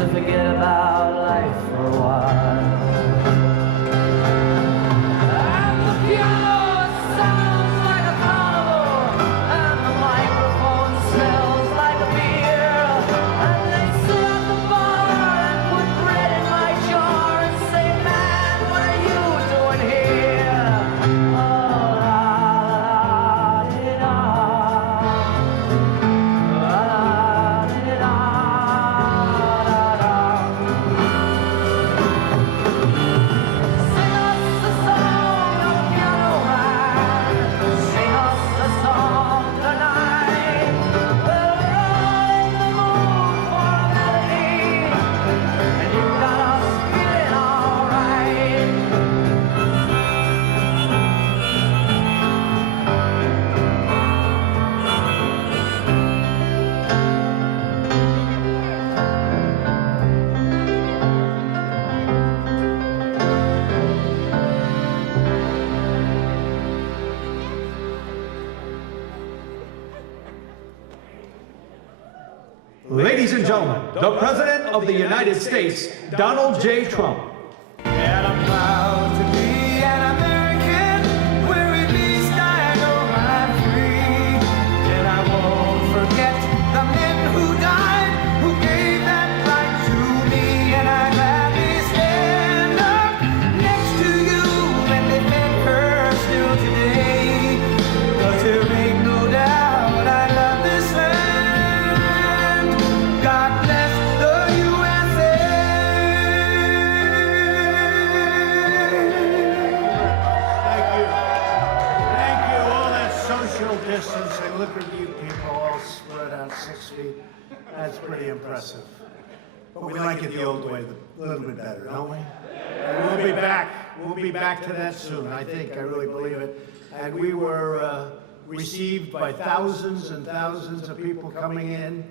to forget about life for a while. And the piano sounds like a carnival, and the microphone smells like a beer. And they sit at the bar and put bread in my jar and say, man, what are you doing here? Oh, la-da-da-da. Ladies and gentlemen, the President of the United States, Donald J. Trump. And I'm proud to be an American, where at least I know I'm free. And I won't forget the men who died, who gave that right to me. And I gladly stand up next to you and defend her still today. 'Cause there ain't no doubt I love this land. God bless the USA. Thank you. All that social distancing. Look at you people all spread out 6 feet. That's pretty impressive. But we like it the old way a little bit better, don't we? And we'll be back. We'll be back to that soon, I think. I really believe it. And we were received by thousands and thousands of people coming in.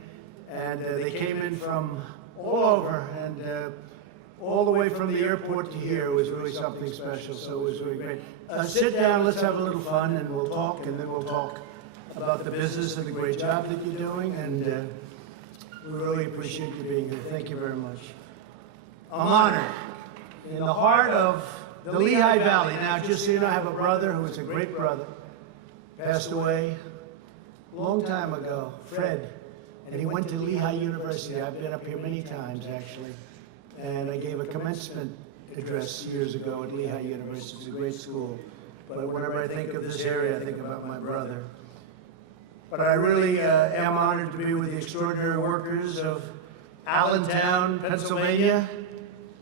And they came in from all over, and all the way from the airport to here. It was really something special, so it was really great. Sit down, let's have a little fun, and we'll talk, and then we'll talk about the business and the great job that you're doing, and we really appreciate you being here. Thank you very much. I'm honored. In the heart of the Lehigh Valley. Now, just so you know, I have a brother who was a great brother, passed away a long time ago, Fred. And he went to Lehigh University. I've been up here many times, actually. And I gave a commencement address years ago at Lehigh University. It's a great school. But whenever I think of this area, I think about my brother. But I really am honored to be with the extraordinary workers of Allentown, Pennsylvania.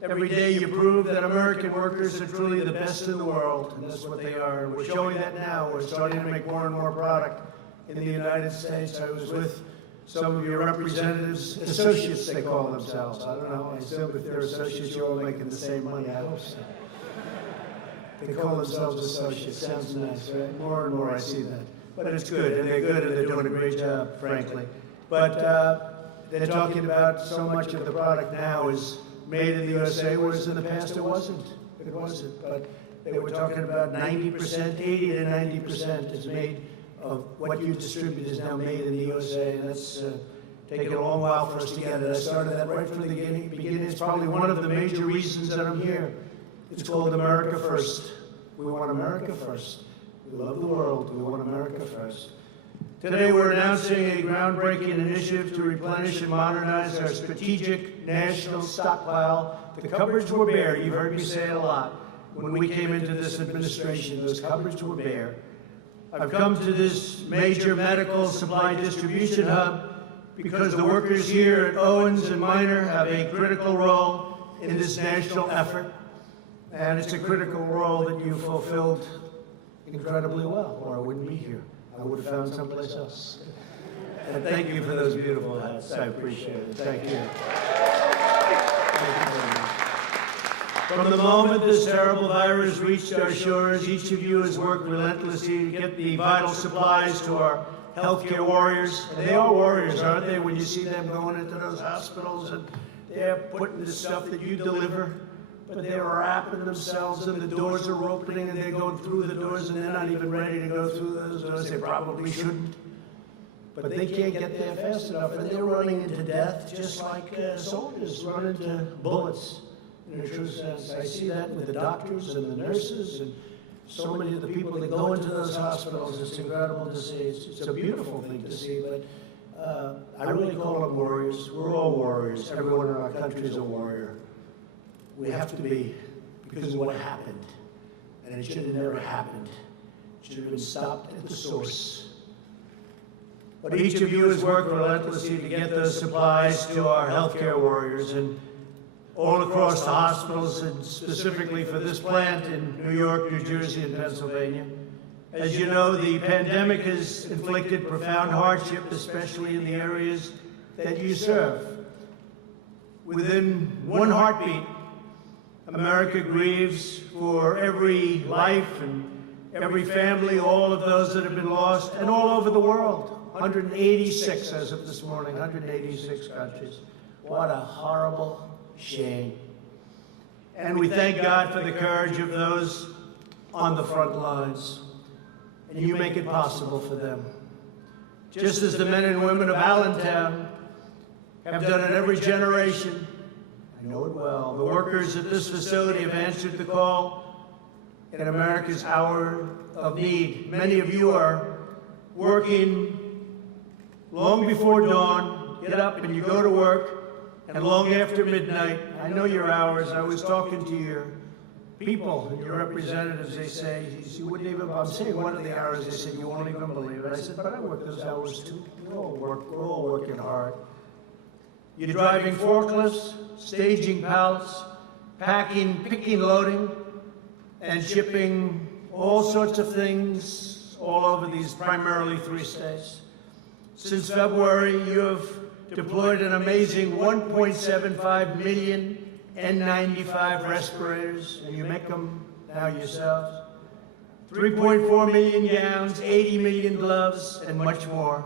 Every day you prove that American workers are truly the best in the world, and that's what they are. And we're showing that now. We're starting to make more and more product in the United States. I was with some of your representatives, associates they call themselves. I don't know, I assume if they're associates, you're all making the same money. I hope so. They call themselves associates. Sounds nice, right? More and more I see that. But it's good, and they're good, and they're doing a great job, frankly. But they're talking about so much of the product now is made in the USA, whereas in the past it wasn't. It wasn't. But they were talking about 90%, 80 to 90% is made of what you distribute is now made in the USA, and that's taken a long while for us to get it. I started that right from the beginning. It's probably one of the major reasons that I'm here. It's called America First. We want America first. We love the world. We want America first. Today we're announcing a groundbreaking initiative to replenish and modernize our strategic national stockpile. The cupboards were bare. You've heard me say it a lot. When we came into this administration, those cupboards were bare. I've come to this major medical supply distribution hub because the workers here at Owens and Minor have a critical role in this national effort, and it's a critical role that you fulfilled incredibly well, or I wouldn't be here. I would have found someplace else. And thank you for those beautiful hats. I appreciate it. Thank you. Thank you very much. From the moment this terrible virus reached our shores, each of you has worked relentlessly to get the vital supplies to our healthcare warriors. And they are warriors, aren't they, when you see them going into those hospitals and they're putting the stuff that you deliver, but they're wrapping themselves and the doors are opening and they're going through the doors and they're not even ready to go through those doors. They probably shouldn't. but they can't get there fast enough, and they're running into death just like soldiers run into bullets, in a true sense. I see that with the doctors and the nurses and so many of the people that go into those hospitals. It's incredible to see. It's a beautiful thing to see, but I really call them warriors. We're all warriors. Everyone in our country is a warrior. We have to be, because of what happened. And it should have never happened. It should have been stopped at the source. But each of you has worked relentlessly to get those supplies to our healthcare warriors and all across the hospitals, and specifically for this plant in New York, New Jersey, and Pennsylvania. As you know, the pandemic has inflicted profound hardship, especially in the areas that you serve. Within one heartbeat, America grieves for every life and every family, all of those that have been lost, and all over the world. 186 as of this morning, 186 countries. What a horrible shame. And we thank God for the courage of those on the front lines. And you make it possible for them. Just as the men and women of Allentown have done it every generation. I know it well. The workers at this facility have answered the call in America's hour of need. Many of you are working long before dawn, get up and you go to work, and long after midnight. I know your hours. I was talking to your people, your representatives. They say, you wouldn't even, I'm saying one of the hours, they said, you won't even believe it. I said, but I work those hours too. We're all working hard. You're driving forklifts, staging pallets, packing, picking, loading, and shipping all sorts of things all over these primarily 3 states. Since February, you have deployed an amazing 1.75 million N95 respirators, and you make them now yourselves. 3.4 million gowns, 80 million gloves, and much more.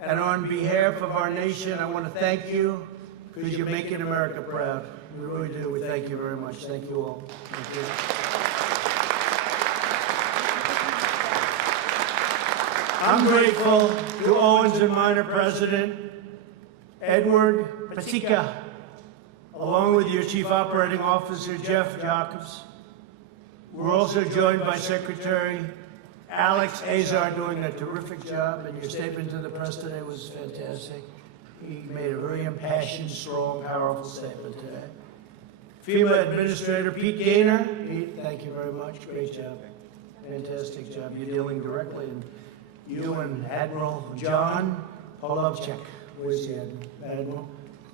And on behalf of our nation, I want to thank you because you're making America proud. We really do. We thank you very much. Thank you all. Thank you. I'm grateful to Owens & Minor President Edward Pasica, along with your Chief Operating Officer, Jeff Jacobs. We're also joined by Secretary Alex Azar, doing a terrific job, and your statement to the press today was fantastic. He made a very impassioned, strong, powerful statement today. FEMA Administrator Pete Gaynor. Pete, thank you very much. Great job. Fantastic job. You're dealing directly, and you and Admiral John Polovchek. Where's the Admiral?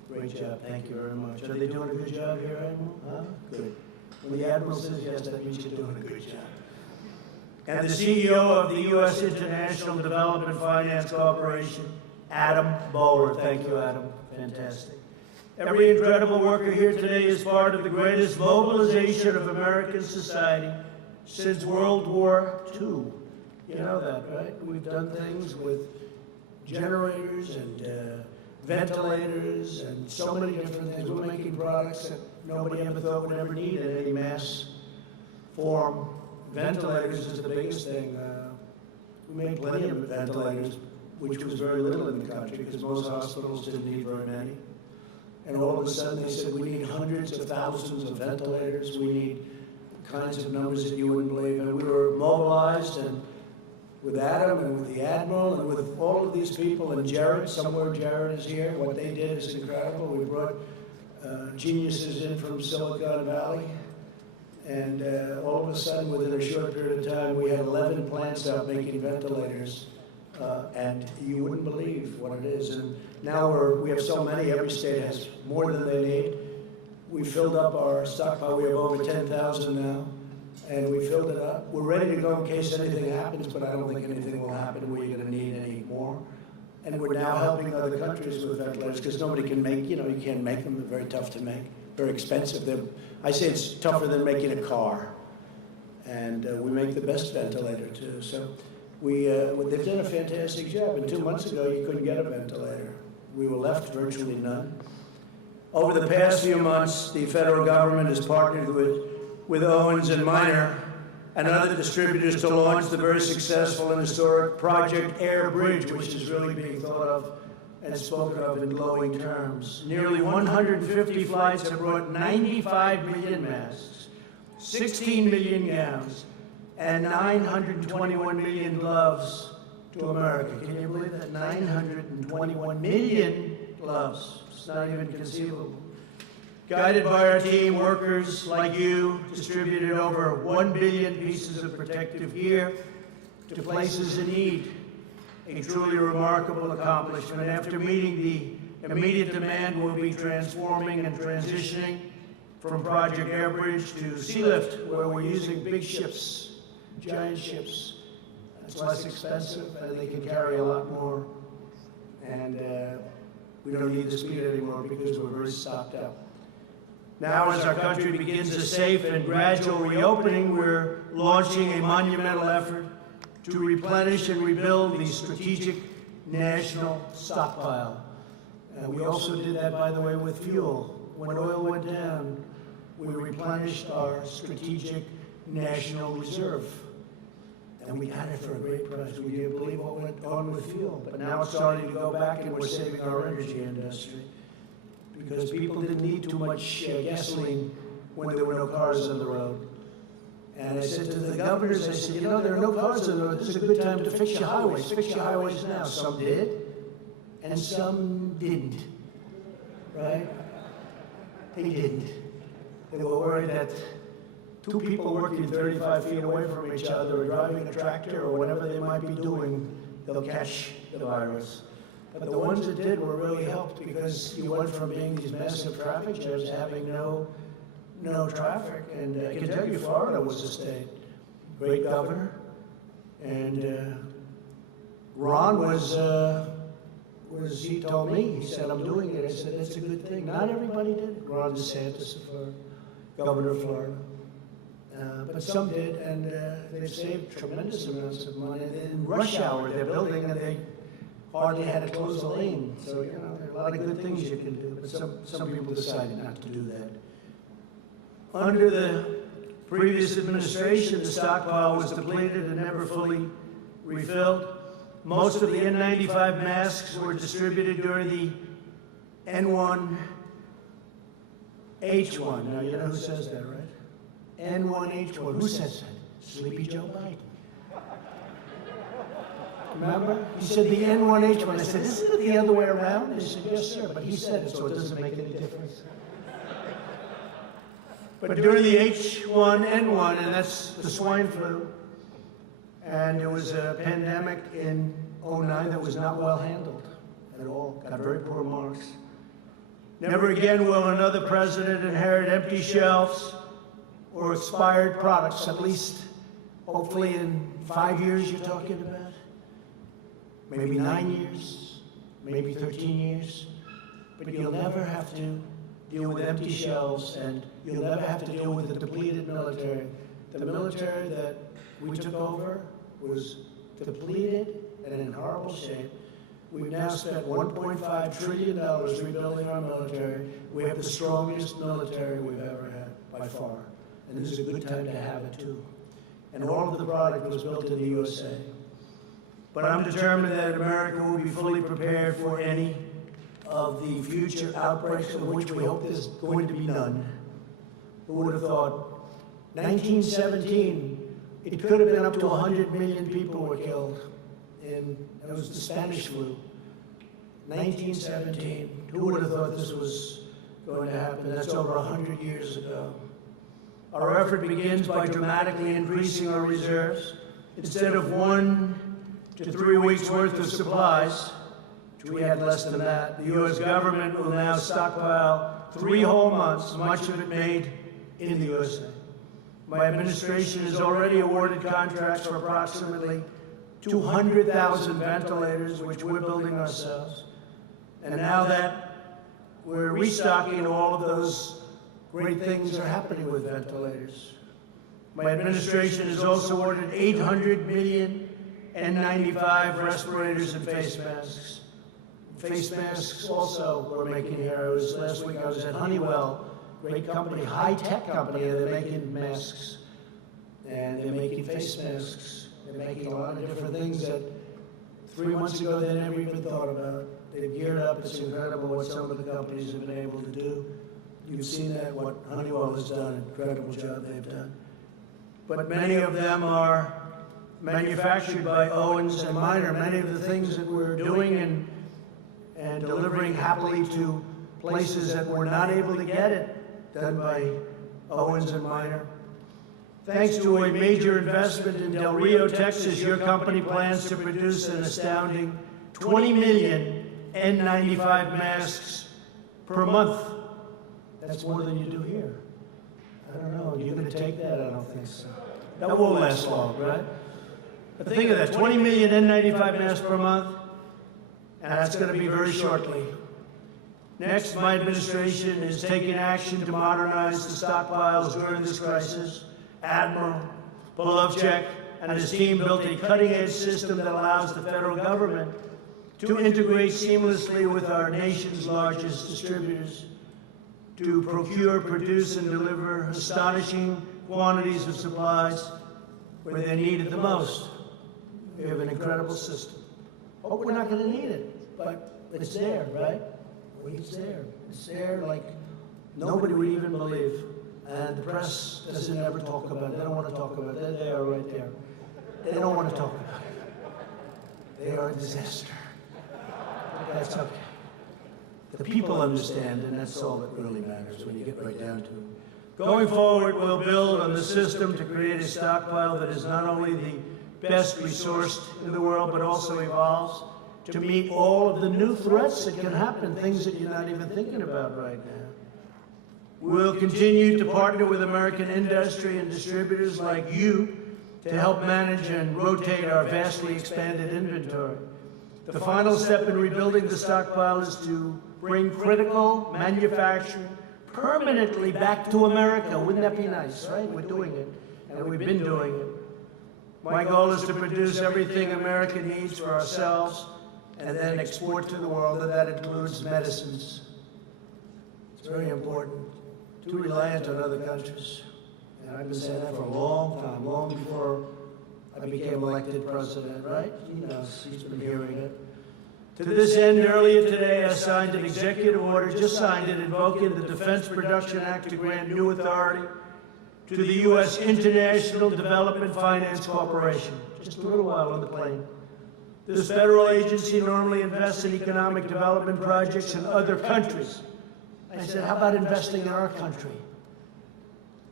Great job. Thank you very much. Are they doing a good job here, Admiral? Huh? Good. When the Admiral says yes, that means you're doing a good job. And the CEO of the U.S. International Development Finance Corporation, Adam Bowler. Thank you, Adam. Fantastic. Every incredible worker here today is part of the greatest mobilization of American society since World War II. You know that, right? We've done things with generators and ventilators and so many different things. We're making products that nobody ever thought would ever need in any mass form. Ventilators is the biggest thing. We made plenty of ventilators, which was very little in the country because most hospitals didn't need very many. And all of a sudden they said, we need hundreds of thousands of ventilators. We need kinds of numbers that you wouldn't believe. And we were mobilized, and with Adam and with the Admiral and with all of these people, and Jared, somewhere Jared is here. What they did is incredible. We brought geniuses in from Silicon Valley. And all of a sudden, within a short period of time, we had 11 plants out making ventilators. And you wouldn't believe what it is. And now we have so many, every state has more than they need. We filled up our stockpile. We have over 10,000 now. And we filled it up. We're ready to go in case anything happens, but I don't think anything will happen where you're going to need any more. And we're now helping other countries with ventilators because nobody can make, you can't make them. They're very tough to make, very expensive. I say it's tougher than making a car. And we make the best ventilator, too. So they've done a fantastic job. And 2 months ago, you couldn't get a ventilator. We were left virtually none. Over the past few months, the federal government has partnered with Owens & Minor and other distributors to launch the very successful and historic Project Air Bridge, which is really being thought of and spoken of in glowing terms. Nearly 150 flights have brought 95 million masks, 16 million gowns, and 921 million gloves to America. Can you believe that? 921 million gloves. It's not even conceivable. Guided by our team, workers like you distributed over 1 billion pieces of protective gear to places in need. A truly remarkable accomplishment. After meeting the immediate demand, we'll be transforming and transitioning from Project Airbridge to Sealift, where we're using big ships, giant ships. It's less expensive and they can carry a lot more. And we don't need the speed anymore because we're very stocked up. Now, as our country begins a safe and gradual reopening, we're launching a monumental effort to replenish and rebuild the strategic national stockpile. We also did that, by the way, with fuel. When oil went down, we replenished our strategic national reserve. And we got it for a great price. We didn't believe what went on with fuel. But now it's starting to go back and we're saving our energy industry. Because people didn't need too much gasoline when there were no cars on the road. And I said to the governors, I said, you know, there are no cars on the road. This is a good time to fix your highways. Fix your highways now. Some did, and some didn't. Right? They didn't. They were worried that two people working 35 feet away from each other or driving a tractor or whatever they might be doing, they'll catch the virus. But the ones that did were really helped because you went from being these massive traffic jams to having no traffic. And I can tell you, Florida was a state. Great governor. And Ron he told me, he said, I'm doing it. I said, that's a good thing. Not everybody did. Ron DeSantis, governor of Florida. But some did, and they've saved tremendous amounts of money. In rush hour, they're building, and they hardly had to close the lane. So, you know, there are a lot of good things you can do, but some people decided not to do that. Under the previous administration, the stockpile was depleted and never fully refilled. Most of the N95 masks were distributed during the N1H1. Now, you know who says that, right? N1H1. Who says that? Sleepy Joe Biden. Remember? He said the N1H1. I said, isn't it the other way around? He said, yes, sir. But he said it, so it doesn't make any difference. But during the H1N1, and that's the swine flu, and there was a pandemic in 2009 that was not well handled at all. Got very poor marks. Never again will another president inherit empty shelves or expired products, at least hopefully in 5 years you're talking about. Maybe 9 years, maybe 13 years. But you'll never have to deal with empty shelves, and you'll never have to deal with the depleted military. The military that we took over was depleted and in horrible shape. We've now spent $1.5 trillion rebuilding our military. We have the strongest military we've ever had, by far. And this is a good time to have it, too. And all of the product was built in the USA. But I'm determined that America will be fully prepared for any of the future outbreaks, of which we hope there's going to be none. Who would have thought? 1917, it could have been up to 100 million people were killed. It was the Spanish flu. 1917, who would have thought this was going to happen? That's over 100 years ago. Our effort begins by dramatically increasing our reserves. Instead of 1 to 3 weeks worth of supplies, which we had less than that, the U.S. government will now stockpile 3 whole months, much of it made in the USA. My administration has already awarded contracts for approximately 200,000 ventilators, which we're building ourselves. And now that we're restocking, all of those great things are happening with ventilators. My administration has also ordered 800 million N95 respirators and face masks. Face masks also we're making here. Last week I was at Honeywell, great company, high-tech company, and they're making masks. And they're making face masks. They're making a lot of different things that 3 months ago they never even thought about. They've geared up. It's incredible what some of the companies have been able to do. You've seen that, what Honeywell has done, an incredible job they've done. But many of them are manufactured by Owens and Minor. Many of the things that we're doing and delivering happily to places that were not able to get it, done by Owens and Minor. Thanks to a major investment in Del Rio, Texas, your company plans to produce an astounding 20 million N95 masks per month. That's more than you do here. I don't know, you're going to take that? I don't think so. That won't last long, right? But think of that, 20 million N95 masks per month, and that's going to be very shortly. Next, my administration is taking action to modernize the stockpiles during this crisis. Admiral Polovchek and his team built a cutting-edge system that allows the federal government to integrate seamlessly with our nation's largest distributors to procure, produce, and deliver astonishing quantities of supplies where they're needed the most. We have an incredible system. Oh, we're not going to need it, but it's there, right? It's there. It's there like nobody would even believe. And the press doesn't ever talk about it. They don't want to talk about it. There they are right there. They don't want to talk about it. They are a disaster. But that's okay. The people understand, and that's all that really matters when you get right down to it. Going forward, we'll build on the system to create a stockpile that is not only the best resourced in the world, but also evolves to meet all of the new threats that can happen, things that you're not even thinking about right now. We'll continue to partner with American industry and distributors like you to help manage and rotate our vastly expanded inventory. The final step in rebuilding the stockpile is to bring critical manufacturing permanently back to America. Wouldn't that be nice, right? We're doing it, and we've been doing it. My goal is to produce everything America needs for ourselves and then export to the world, and that includes medicines. It's very important. Too reliant on other countries. And I've been saying that for a long time, long before I became elected president, right? He knows, he's been hearing it. To this end, earlier today, I signed an executive order, just signed it, invoking the Defense Production Act to grant new authority to the U.S. International Development Finance Corporation. Just a little while on the plane. This federal agency normally invests in economic development projects in other countries. I said, how about investing in our country?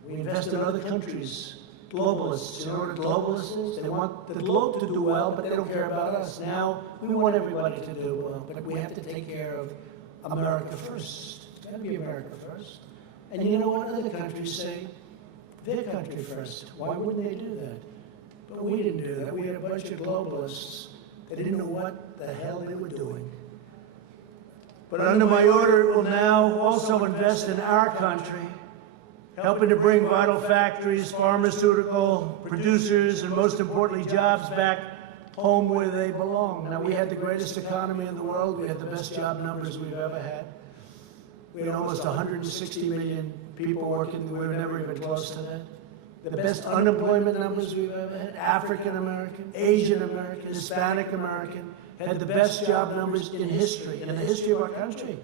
We invest in other countries, globalists. You know what a globalist is? They want the globe to do well, but they don't care about us. Now, we want everybody to do well, but we have to take care of America first. It's got to be America first. And you know what other countries say? Their country first. Why wouldn't they do that? But we didn't do that. We had a bunch of globalists that didn't know what the hell they were doing. But under my order, it will now also invest in our country, helping to bring vital factories, pharmaceutical producers, and most importantly, jobs back home where they belong. Now, we had the greatest economy in the world. We had the best job numbers we've ever had. We had almost 160 million people working. We were never even close to that. The best unemployment numbers we've ever had. African American, Asian American, Hispanic American had the best job numbers in history, in the history of our country.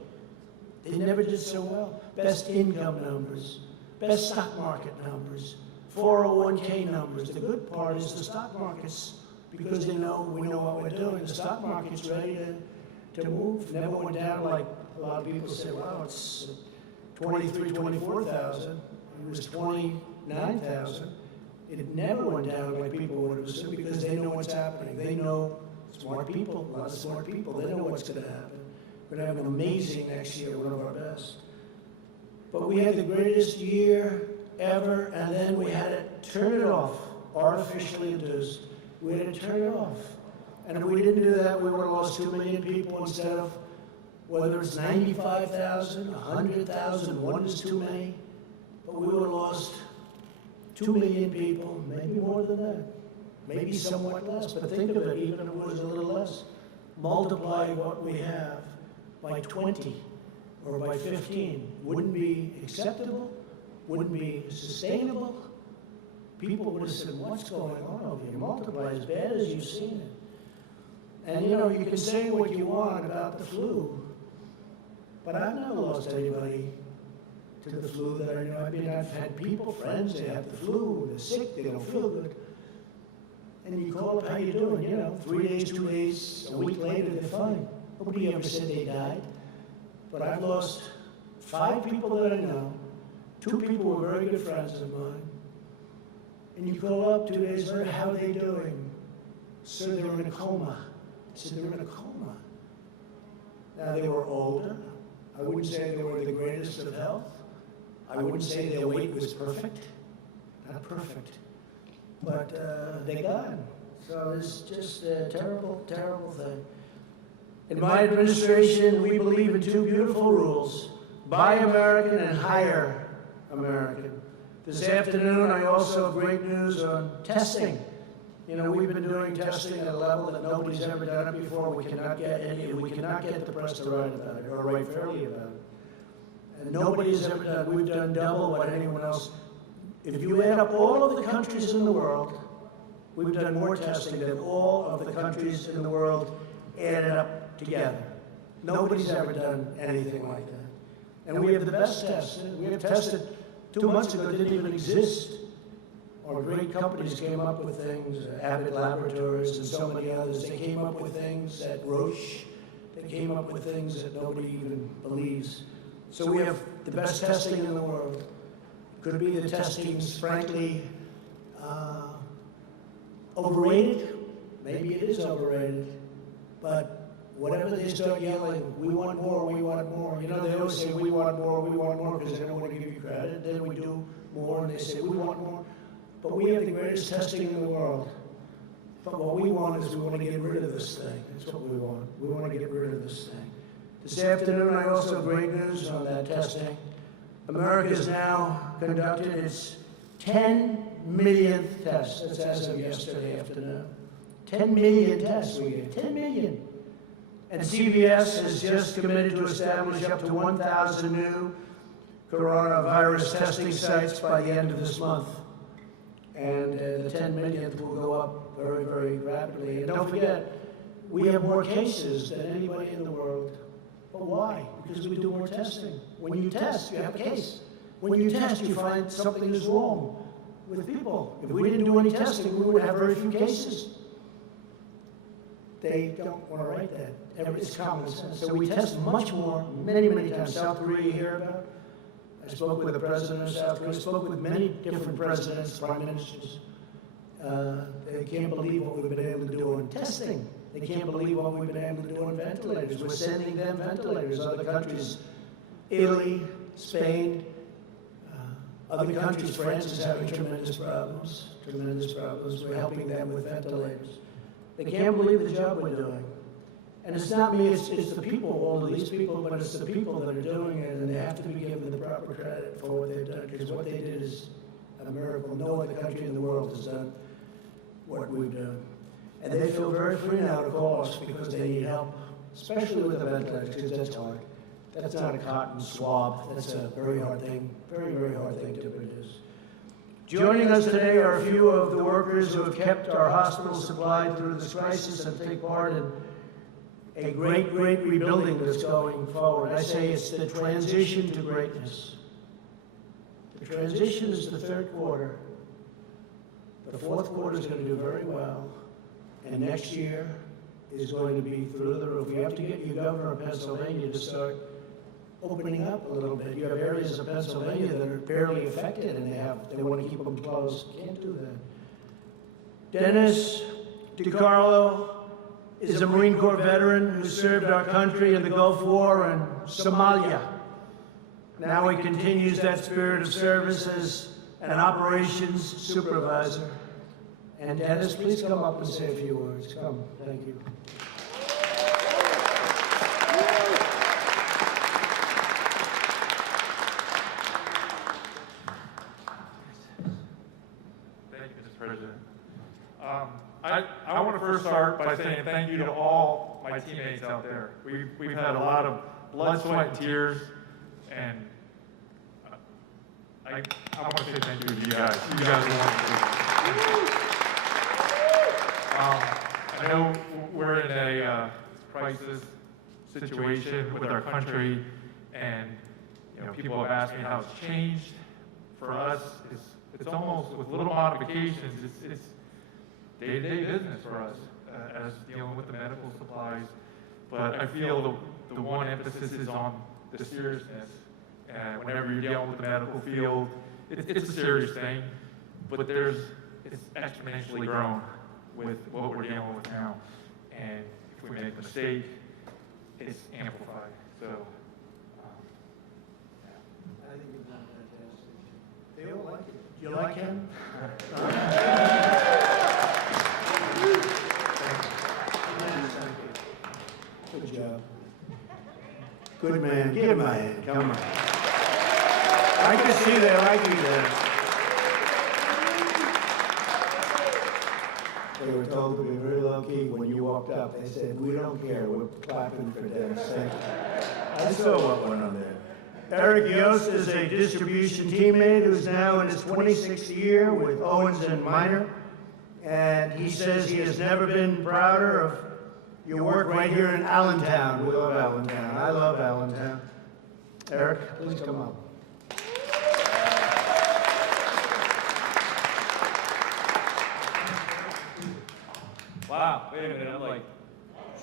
They never did so well. Best income numbers, best stock market numbers, 401k numbers. The good part is the stock markets, because we know what we're doing. The stock market's ready to move. Never went down like a lot of people say, wow, it's 23, 24,000. It was 29,000. It never went down like people would have assumed, because they know what's happening. They know smart people, a lot of smart people. They know what's going to happen. We're going to have an amazing next year, one of our best. But we had the greatest year ever, and then we had to turn it off, artificially induced. We had to turn it off. And if we didn't do that, we would have lost 2 million people instead of, whether it's 95,000, 100,000, one is too many. But we would have lost 2 million people, maybe more than that. Maybe somewhat less, but think of it, even if it was a little less. Multiply what we have by 20 or by 15. Wouldn't be acceptable, wouldn't be sustainable. people would have said, what's going on over here? Multiply as bad as you've seen it. And you know, you can say what you want about the flu, but I've never lost anybody to the flu that I know. I mean, I've had people, friends, they have the flu, they're sick, they don't feel good. And you call up, how you doing? You know, 3 days, 2 days, a week later, they're fine. Nobody ever said they died. But I've lost 5 people that I know. 2 people were very good friends of mine. And you call up 2 days later, how are they doing? Sir, they were in a coma. I said, they're in a coma. Now, they were older. I wouldn't say they were the greatest of health. I wouldn't say their weight was perfect. Not perfect. But they're gone. So it's just a terrible, terrible thing. In my administration, we believe in 2 beautiful rules: buy American and hire American. This afternoon, I also have great news on testing. You know, we've been doing testing at a level that nobody's ever done it before. We cannot get the press to write about it or write fairly about it. And nobody's ever done. We've done double what anyone else. If you add up all of the countries in the world, we've done more testing than all of the countries in the world added up together. Nobody's ever done anything like that. And we have the best tests. We have tested 2 months ago, didn't even exist. Our great companies came up with things, Abbott Laboratories and so many others. They came up with things at Roche. They came up with things that nobody even believes. So we have the best testing in the world. Could it be the testing's frankly overrated? Maybe it is overrated. But whatever they start yelling, we want more, we want more. You know, they always say we want more because they don't want to give you credit. Then we do more and they say we want more. But we have the greatest testing in the world. But what we want is we want to get rid of this thing. That's what we want. We want to get rid of this thing. This afternoon, I also have great news on that testing. America has now conducted its 10 millionth test. That's as of yesterday afternoon. 10 million tests we get. 10 million. And CVS has just committed to establish up to 1,000 new coronavirus testing sites by the end of this month. And the 10 millionth will go up very, very rapidly. And don't forget, we have more cases than anybody in the world. But why? Because we do more testing. When you test, you have a case. When you test, you find something is wrong with people. If we didn't do any testing, we would have very few cases. They don't want to write that. It's common sense. So we test much more, many, many times. South Korea, you hear about? I spoke with the president of South Korea. I spoke with many different presidents, prime ministers. They can't believe what we've been able to do on testing. They can't believe what we've been able to do on ventilators. We're sending them ventilators. Other countries, Italy, Spain, other countries, France is having tremendous problems. We're helping them with ventilators. They can't believe the job we're doing. And it's not me, it's the people, all of these people, but it's the people that are doing it, and they have to be given the proper credit for what they've done, because what they did is a miracle. No other country in the world has done what we've done. And they feel very free now to call us because they need help, especially with the ventilators, because that's hard. That's not a cotton swab. That's a very hard thing, very, very hard thing to produce. Joining us today are a few of the workers who have kept our hospitals supplied through this crisis and take part in a great, great rebuilding that's going forward. I say it's the transition to greatness. The transition is the third quarter. The fourth quarter is going to do very well. And next year is going to be through the roof. You have to get your governor of Pennsylvania to start opening up a little bit. You have areas of Pennsylvania that are barely affected, and they want to keep them closed. Can't do that. Dennis DiCarlo is a Marine Corps veteran who served our country in the Gulf War and Somalia. Now he continues that spirit of service as an operations supervisor. And Dennis, please come up and say a few words. Come, thank you. Thank you, Mr. President. I want to first start by saying thank you to all my teammates out there. We've had a lot of blood, sweat, and tears, and I want to say thank you to you guys. You guys are wonderful. I know we're in a crisis situation with our country, and people have asked me how it's changed. For us, it's almost with little modifications. It's day-to-day business for us as dealing with the medical supplies. But I feel the one emphasis is on the seriousness. And whenever you're dealing with the medical field, it's a serious thing, but it's exponentially grown with what we're dealing with now. And if we make a mistake, it's amplified. So, I think you've done fantastic. They all like it. Do you like him? Good job. Good man. Give him a hand. Come on. I can see they like you there. They were told to be very low-key when you walked up. They said, "We don't care. We're clapping for Dennis." Thank you. I saw what went on there. Eric Yost is a distribution teammate who's now in his 26th year with Owens & Minor. And he says he has never been prouder of your work right here in Allentown. We love Allentown. I love Allentown. Eric, please come up. Wow, wait a minute, I'm like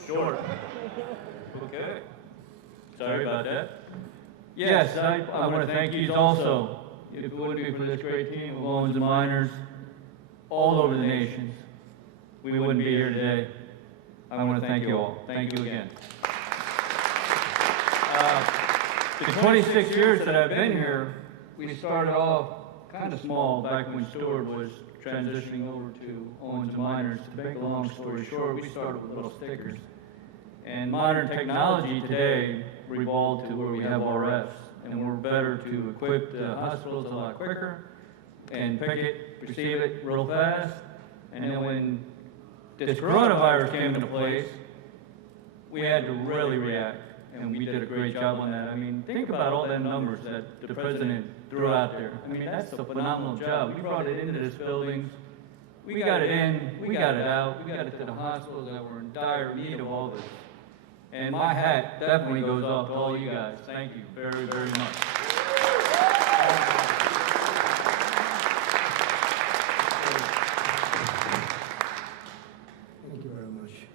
short. Okay. Sorry about that. Yes, I want to thank you also. If it wouldn't be for this great team of Owens and Miners all over the nation, we wouldn't be here today. I want to thank you all. Thank you again. The 26 years that I've been here, we started off kind of small back when Stewart was transitioning over to Owens and Miners. To make a long story short, we started with little stickers. And modern technology today revolved to where we have RFs, and we're better to equip the hospitals a lot quicker and pick it, receive it real fast. And then when this coronavirus came into place, we had to really react, and we did a great job on that. I mean, think about all the numbers that the president threw out there. I mean, that's a phenomenal job. We brought it into this building. We got it in, we got it out, we got it to the hospitals that were in dire need of all this. And my hat definitely goes off to all you guys. Thank you very, very much. Thank you very much.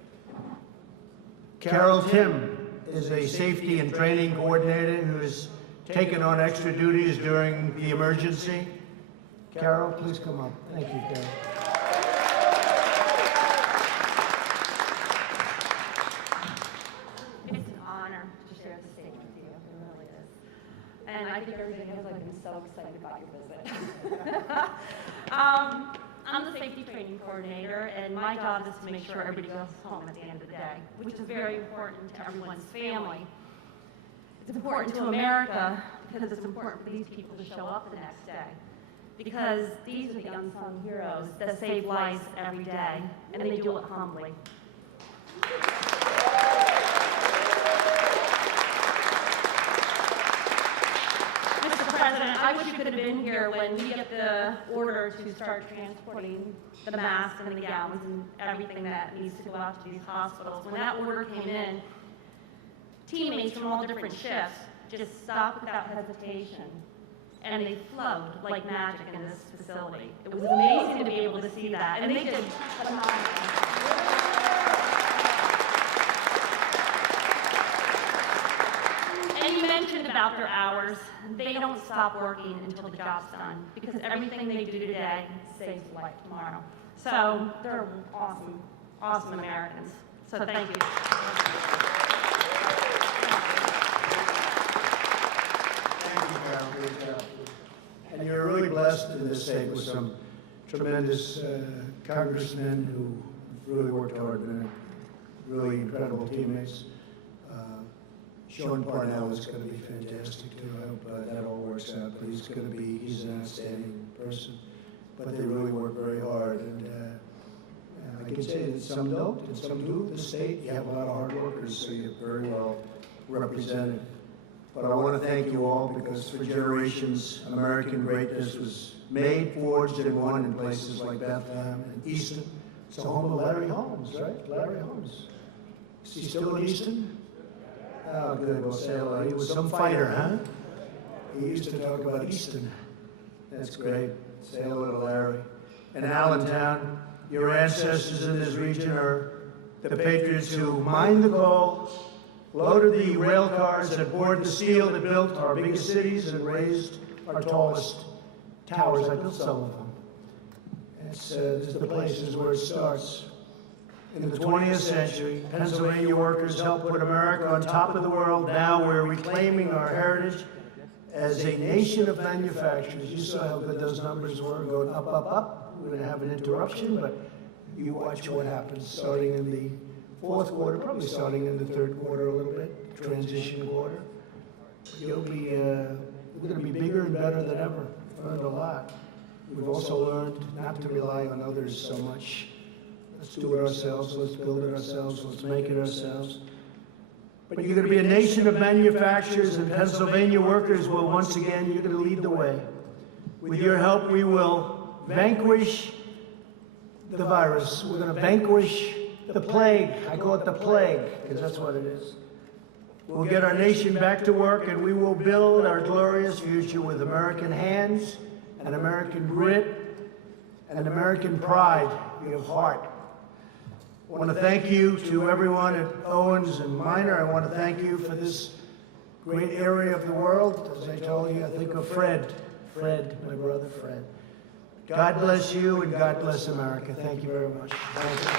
Carol Tim is a safety and training coordinator who has taken on extra duties during the emergency. Carol, please come up. Thank you, Carol. It's an honor to share the stage with you, it really is. And I think everybody knows I've been so excited about your visit. I'm the safety training coordinator, and my job is to make sure everybody goes home at the end of the day, which is very important to everyone's family. It's important to America because it's important for these people to show up the next day. Because these are the unsung heroes that save lives every day, and they do it humbly. Mr. President, I wish you could have been here when we get the order to start transporting the masks and the gowns and everything that needs to go out to these hospitals. When that order came in, teammates from all the different shifts just stopped without hesitation, and they flowed like magic in this facility. It was amazing to be able to see that, and they did phenomenal. And you mentioned about their hours. They don't stop working until the job's done, because everything they do today saves life tomorrow. So they're awesome, awesome Americans. So thank you. Thank you, Carol. Great job. And you're really blessed in this state with some tremendous congressmen who really worked hard and really incredible teammates. Sean Parnell is going to be fantastic too. I hope that all works out. But he's an outstanding person. But they really work very hard. And I can say that some don't and some do. The state, you have a lot of hard workers, so you're very well represented. But I want to thank you all because for generations, American greatness was made, forged, and won in places like Bethlehem and Easton. It's the home of Larry Holmes, right? Larry Holmes. Is he still in Easton? Oh, good. Well, say hello. He was some fighter, huh? He used to talk about Easton. That's great. Say hello to Larry. And Allentown, your ancestors in this region are the patriots who mined the coal, loaded the rail cars that bored the steel that built our biggest cities and raised our tallest towers. I built some of them. This is the place, is where it starts. In the 20th century, Pennsylvania workers helped put America on top of the world. Now we're reclaiming our heritage as a nation of manufacturers. You saw how good those numbers were, going up, up, up. We're going to have an interruption, but you watch what happens starting in the fourth quarter, probably starting in the third quarter a little bit, transition quarter. You'll be, we're going to be bigger and better than ever. Learned a lot. We've also learned not to rely on others so much. Let's do it ourselves, let's build it ourselves, let's make it ourselves. But you're going to be a nation of manufacturers, and Pennsylvania workers will once again, you're going to lead the way. With your help, we will vanquish the virus. We're going to vanquish the plague. I call it the plague, because that's what it is. We'll get our nation back to work, and we will build our glorious future with American hands and American grit and American pride. We have heart. I want to thank you to everyone at Owens and Minor. I want to thank you for this great area of the world. As I told you, I think of Fred, my brother Fred. God bless you and God bless America. Thank you very much. Thank you.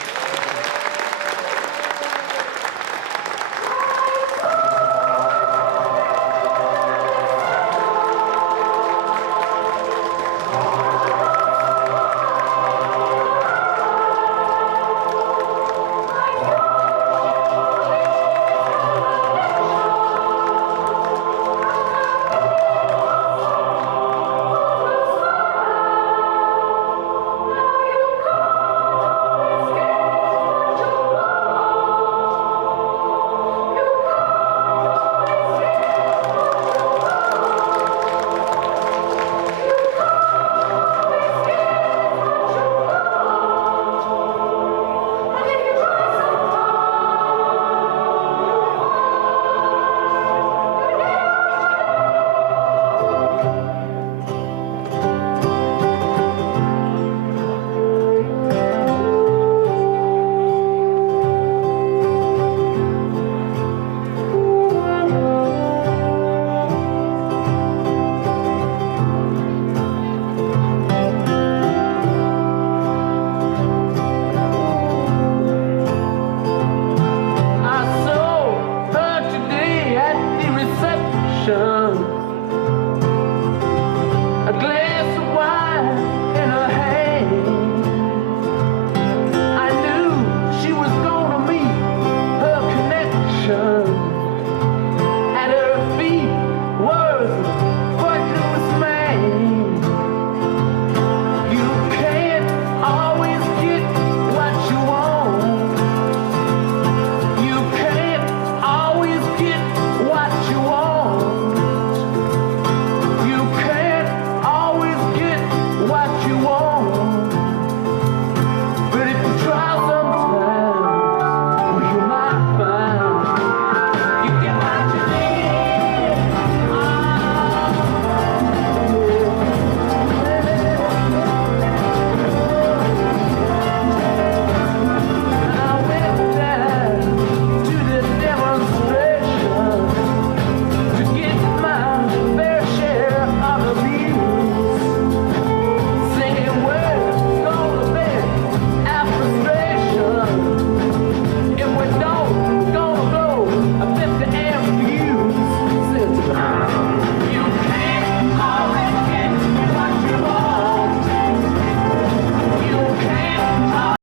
I saw her today at the reception.